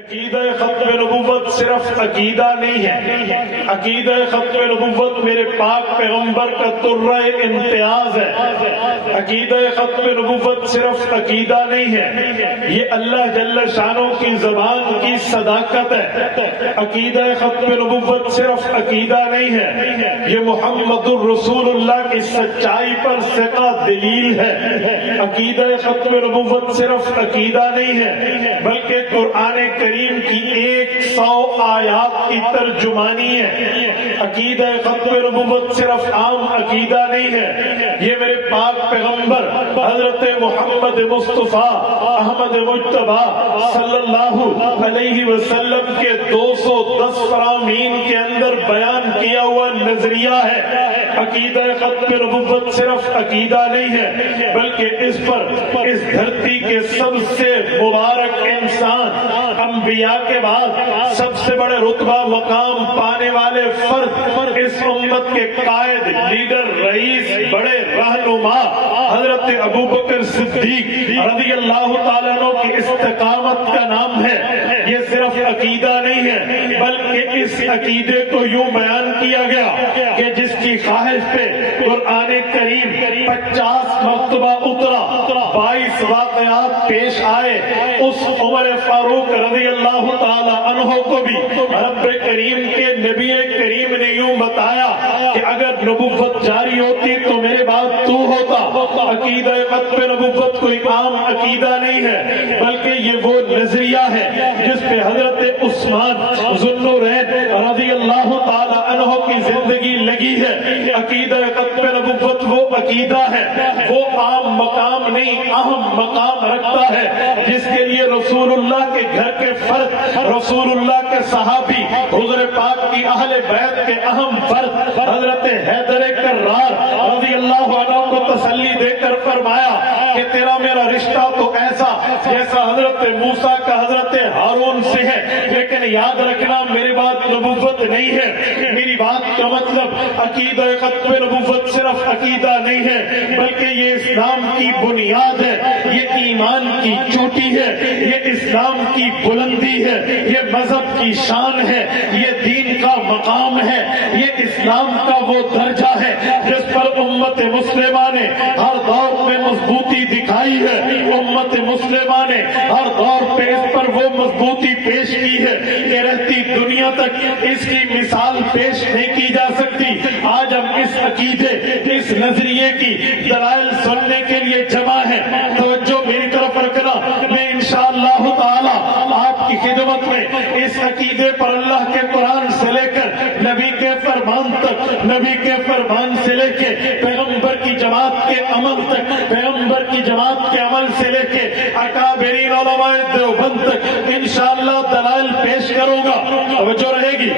عقیدہ ختم نبوت صرف عقیدہ نہیں ہے، عقیدہ ختم نبوت میرے پاک پیغمبر کا ترہ امتیاز ہے۔ عقیدہ ختم نبوت صرف عقیدہ نہیں ہے، یہ اللہ جل شانہ کی زبان کی صداقت ہے۔ عقیدہ ختم نبوت صرف عقیدہ نہیں ہے، یہ محمد الرسول اللہ کی سچائی پر ثقہ دلیل ہے۔ عقیدہ ختم نبوت صرف عقیدہ نہیں ہے بلکہ قرآن کریم کی 100 آیات کی ترجمانی ہے۔ عقیدہ ختم نبوت صرف عام عقیدہ نہیں ہے، یہ میرے پاک پیغمبر حضرت محمد مصطفیٰ احمد مجتبیٰ صلی اللہ علیہ وسلم کے 210 فرامین کے اندر بیان کیا ہوا نظریہ ہے۔ عقیدہ ختم نبوت صرف عقیدہ نہیں ہے بلکہ اس پر اس دھرتی کے سب سے مبارک انسان، انبیاء کے بعد سب سے بڑے رتبہ مقام پانے والے فرد، اس امت کے قائد، لیڈر، رئیس، بڑے رہنما حضرت ابوبکر صدیق رضی اللہ تعالیٰ عنہ کی استقامت کا نام ہے۔ یہ صرف عقیدہ نہیں ہے بلکہ اس عقیدے کو یوں بیان کیا گیا کہ جس کی خواہش پہ قرآن کریم 50 مرتبہ اترا، 22 واقعات پیش آئے، اس عمر فاروق رضی اللہ تعالی عنہ کو بھی رب کریم کے نبی کریم نے یوں بتایا کہ اگر نبوت جاری ہوتی تو میرے بعد تو ہوتا۔ عقیدہ ختم نبوت کوئی عام عقیدہ نہیں ہے بلکہ یہ وہ نظریہ ہے جس پہ حضرت عثمان ذو النورین رضی اللہ تعالی عنہ کی زندگی لگی ہے۔ عقیدہ ختم نبوت وہ عقیدہ ہے، وہ عام مقام نہیں، اہم مقام رکھتا ہے جس کے لیے رسول اللہ کے گھر کے فرد، رسول اللہ کے صحابی، حضور پاک کی اہل بیت کے اہم فرد حضرت حیدر کرار رضی اللہ عنہ کو تسلی دے کر فرمایا کہ تیرا میرا رشتہ تو ایسا جیسا حضرت موسیٰ کا حضرت ہارون سے ہے، لیکن یاد رکھنا میرے بات نبوت نہیں ہے۔ میری بات کا مطلب عقیدہ ختم نبوت صرف عقیدہ نہیں ہے بلکہ یہ اسلام کی بنیاد ہے، یہ ایمان کی چوٹی ہے، یہ اسلام کی بلندی ہے، یہ مذہب کی شان ہے، یہ دین کا مقام ہے، یہ اسلام کا وہ درجہ ہے جس پر امت مسلمہ نے ہر دور میں مضبوطی دکھائی ہے۔ امت مسلمہ نے ہر دور پہ اس پر وہ مضبوطی پیش کی ہے کہ رہتی دنیا تک اس کی مثال پیش نہیں کی جا سکتی۔ آج ہم اس عقیدے، اس نظریے کی دلائل سننے کے لیے جمع ہیں۔ توجہ میری طرف رکھنا، میں انشاءاللہ تعالی آپ کی خدمت میں اس عقیدے پر اللہ کے قرآن سے لے کر نبی کے فرمان تک، نبی کے فرمان سے لے کے پیغمبر کی جماعت کے عمل تک، پیغمبر کی جماعت کے عمل سے لے کے اکابرین علماء دیوبند تک انشاءاللہ دلائل پیش کروں گا۔ توجہ رہے گی،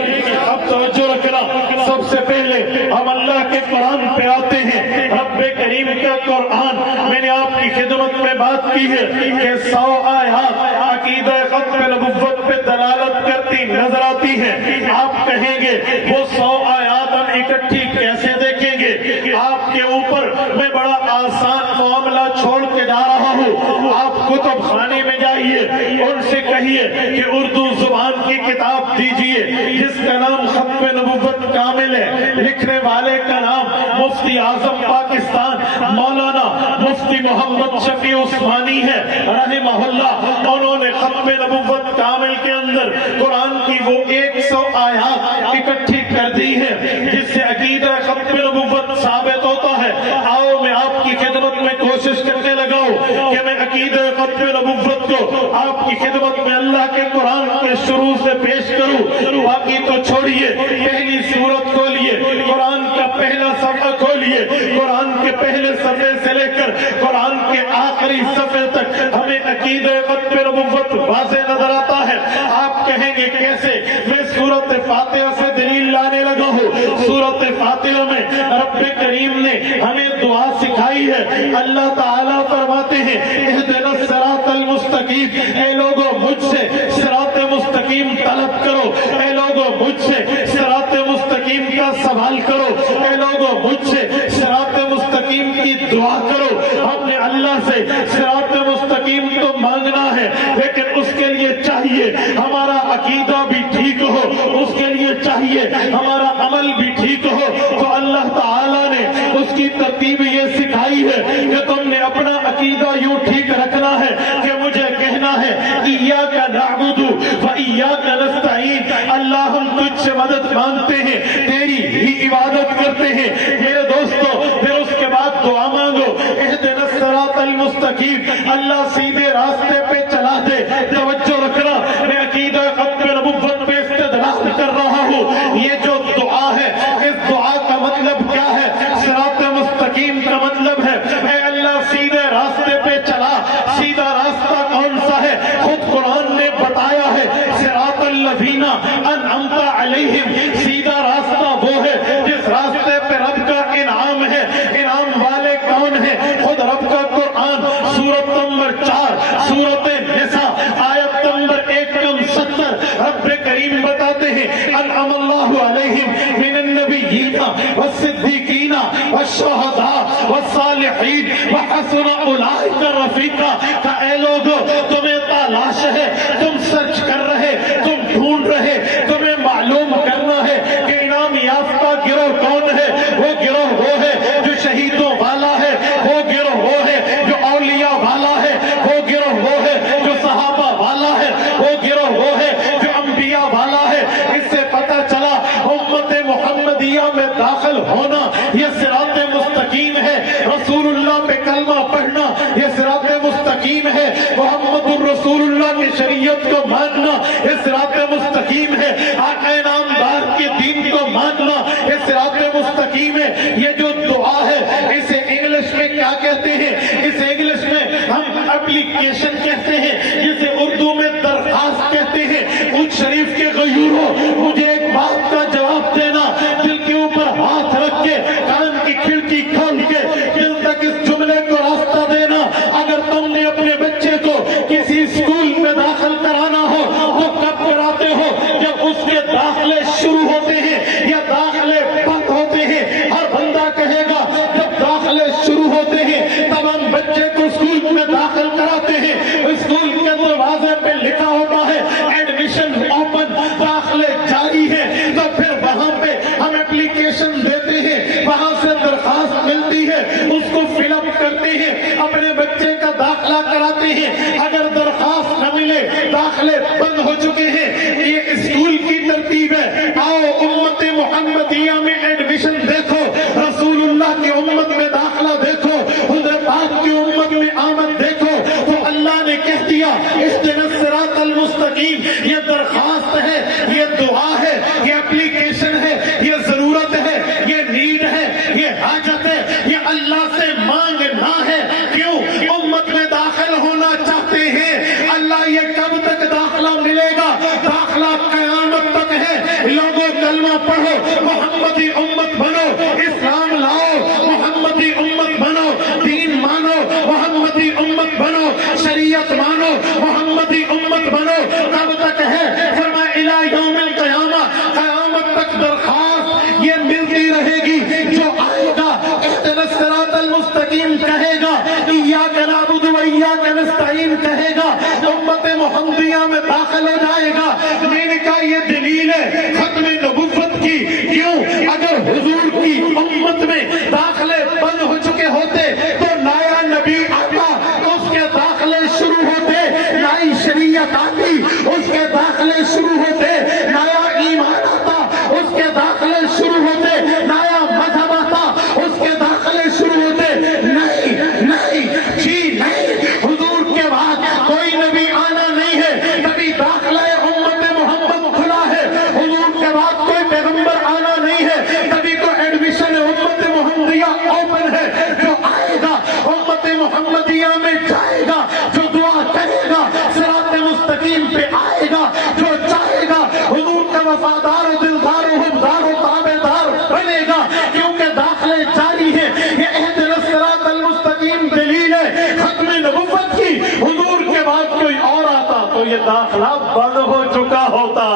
اب توجہ رکھنا۔ سب سے پہلے ہم اللہ کے قرآن پہ آتے ہیں۔ رب کریم کا قرآن، میں نے آپ کی خدمت میں بات کی ہے کہ 100 آیات عقیدہ ختم نبوت پہ دلالت کرتی نظر آتی ہیں۔ آپ کہیں گے وہ 100 آیات ہم اکٹھی کیسے دیکھیں گے؟ آپ کے اوپر میں بڑا آسان معاملہ چھوڑ کے جا رہا ہوں۔ آپ کتب خانے میں جائیے، ان سے کہیے کہ اردو زبان کی کتاب دیجئے جس کا نام ختم نبوت کامل ہے، لکھنے والے کا نام مفتی اعظم پاکستان مولانا مفتی محمد شفیع عثمانی ہے رحمہ اللہ۔ انہوں نے ختم نبوت کامل کے اندر قرآن کی وہ 100 آیات اکٹھی کر دی ہیں جس سے عقیدہ ختم نبوت ثابت ہوتا ہے۔ آؤ میں آپ کی خدمت میں کوشش کرنے لگا ہوں کہ میں عقیدہ ختم نبوت کو آپ کی خدمت میں اللہ کے قرآن کے شروع سے پیش کروں۔ باقی تو چھوڑیے، پہلی سورت کھولیے، قرآن کا پہلا صفحہ کھولیے، قرآن کے پہلے صفحے سے لے کر قرآن کے آخری صفحے تک ہمیں عقیدہ ختم نبوت واضح نظر آتا ہے۔ آپ کہیں گے کیسے؟ میں سورۃ فاتحہ سے دلیل لانے لگا ہوں۔ سورۃ فاتحہ میں رب کریم نے ہمیں دعا سکھائی ہے۔ اللہ تعالیٰ فرماتے ہیں اہدنا الصراط المستقیم، اے لوگوں مجھ سے صراط مستقیم طلب کرو، اے لوگوں مجھ سے صراط مستقیم کا سوال کرو، اے لوگوں مجھ سے صراط مستقیم کی دعا کرو۔ ہم نے اللہ سے صراط مستقیم تو مانگنا ہے لیکن اس کے لیے چاہیے ہمارے عقیدہ بھی ٹھیک ہو، اس کے لیے چاہیے ہمارا عمل بھی ٹھیک ہو۔ تو اللہ تعالیٰ نے اس کی ترتیب یہ سکھائی ہے کہ تم نے اپنا عقیدہ یوں ٹھیک رکھنا ہے کہ مجھے کہنا ہے ایاک نعبد و ایاک نستعین، اللہ ہم تجھ سے مدد مانگتے ہیں، تیری ہی عبادت کرتے ہیں۔ میرے دوستو پھر اس کے بعد دعا مانگو، اہدنا الصراط المستقیم، اللہ سیدھے راستے پہ چلا دے۔ توجہ رکھنا، میں عقیدہ ختم نبوت پہ استدلال کر رہا ہوں۔ یہ جو دعا ہے، اس دعا کا مطلب کیا ہے؟ صراط مستقیم کا مطلب ہے اے اللہ سیدھے راستے پہ چلا۔ سیدھا راستہ کون سا ہے؟ خود قرآن نے بتایا ہے، صراط الذین انعمت علیہم، سیدھا راستہ وہ ہے جس راستے پہ رب کا انعام ہے۔ انعام والے کون ہیں؟ خود رب کا قرآن، سورت نمبر 4 سورت نساء آیت نمبر 169، رب کریم بتاتے ہیں انعم اللہ علیہم من النبیین والصدیقین والشہداء والصالحین وحسن اولئک رفیقا۔ کہ اے لوگو تمہیں تلاش ہے، تم سرچ کر رہے، تم ڈھونڈ رہے، تمہیں معلوم کرنا ہے کہ انعام یافتہ گروہ کون ہے۔ وہ گروہ وہ ہے جو شہیدوں والا ہے، وہ گروہ وہ ہے جو اولیاء والا ہے، وہ گروہ وہ ہے جو صحابہ والا ہے، وہ گروہ وہ ہے جو انبیاء والا ہے۔ اس سے پتہ چلا امت محمدیہ میں داخل ہونا یہ صراط مستقیم ہے، رسول اللہ پہ کلمہ پڑھنا یہ صراط مستقیم ہے، محمد الرسول اللہ کی شریعت کو ماننا یہ صراط مستقیم ہے، آقا نامدار کے دین کو ماننا یہ صراط مستقیم ہے۔ یہ جو دعا ہے اسے انگلش میں کیا کہتے ہیں؟ اسے انگلش میں ہم اپلیکیشن کہتے ہیں، جسے اردو میں درخواست کہتے ہیں۔ اونچ شریف کے غیوروں، مجھے ایک بات کا جواب دینا، دل کے اوپر ہاتھ رکھ کے، کان کی کھڑکی کھول کے دل تک اس جملے کو راستہ دینا۔ اگر تم نے اپنے بچے کو کسی اسکول میں داخل کرانا ہو تو کب کراتے ہو؟ جب اس کے داخلے شروع ہوتے ہیں یا داخلے بند ہوتے ہیں؟ ہر بندہ کہے گا جب داخلے شروع ہوتے ہیں تب ہم بچے کو اسکول میں داخل کراتے ہیں۔ اسکول کے دروازے پہ لکھا ہوتا ہے ایڈمیشن اوپن، داخلے جاری ہے، تو پھر وہاں پہ ہم اپلیکیشن دیتے ہیں، وہاں سے درخواست ملتی ہے، اس کو فل اپ کرتے ہیں، اپنے بچے کا داخلہ کراتے ہیں۔ اگر درخواست نہ ملے، داخلے بند ہو چکے ہیں، یہ اسکول کی ترتیب ہے۔ آؤ امت محمدیہ میں ایڈمیشن دیکھو، رسول اللہ کی امت میں داخلہ دیکھو، حضرت پاک کی امت میں آمد دیکھو، تو اللہ نے کہہ دیا اہدنا الصراط المستقیم۔ یہ درخواست ہے، یہ دعا ہے، یہ اپلیکیشن ہے، یہ ضرورت ہے، یہ نیڈ ہے، یہ حاجت ہے، یہ اللہ سے مانگنا ہے۔ کیوں؟ امت میں داخل ہونا چاہتے ہیں۔ اللہ یہ کب تک داخلہ ملے گا؟ داخلہ قیامت تک ہے۔ لوگوں کلمہ پڑھو، محمدی امت بنو، اسلام لاؤ، محمدی امت بنو، دین مانو، محمدی امت بنو، شریعت مانو، محمدی امت بنو۔ کب تک ہے؟ فرمایا الی یوم القیامہ، قیامت تک درخواست یہ ملتی رہے گی۔ جو آئے گا اہدنا الصراط المستقیم کہے گا، ایاک نعبد و ایاک نستعین کہے گا، امت محمدیہ میں داخل ہو جائے گا۔ میں نے کہا یہ دلیل ہے ختم نبوت کی۔ کیوں؟ اگر حضور کی امت میں داخلے بند ہو چکے ہوتے تو نیا نبی آتا، اس کے داخلے شروع ہوتے، نئی شریعت آتی، اس کے داخلے شروع ہوتے، نیا ایمان آتا، اس کے داخلے شروع ہوتے، نیا مذہب آتا، اس کے داخلے شروع ہوتے۔ نہیں نہیں جی نہیں، حضور کے بعد کوئی نبی آنا نہیں ہے، تبھی داخلہ امت محمد کھلا ہے۔ حضور کے بعد کوئی پیغمبر آنا نہیں ہے، تبھی تو ایڈمیشن امت محمدیہ اوپن ہے۔ جو آئے گا امت محمدیہ میں جائے گا، جو دعا کرے گا صراط مستقیم پہ آئے گا، جو چاہے گا حضور کا وفادار و دلدار و حبدار و تابعدار بنے گا، کیونکہ داخلے جاری ہیں۔ یہ اہدنا الصراط المستقیم دلیل ہے ختم نبوت کی۔ حضور کے بعد کوئی اور آتا تو یہ داخلہ بند ہو چکا ہوتا۔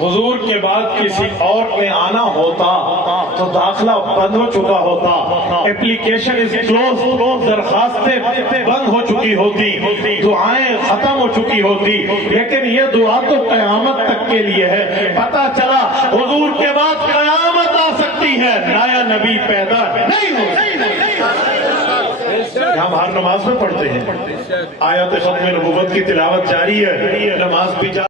حضور حضور کے بعد کسی اور نے آنا ہوتا تو داخلہ بند ہو چکا ہوتا، اپلیکیشن از کلوز، درخواستیں بند ہو چکی ہوتی، دعائیں ختم ہو چکی ہوتی، لیکن یہ دعا تو قیامت تک کے لیے ہے۔ پتہ چلا حضور کے بعد قیامت آ سکتی ہے، نیا نبی پیدا نہیں ہو سکتا۔ ہم ہر نماز میں پڑھتے ہیں، آیات ختم نبوت کی تلاوت جاری ہے، نماز بھی جاری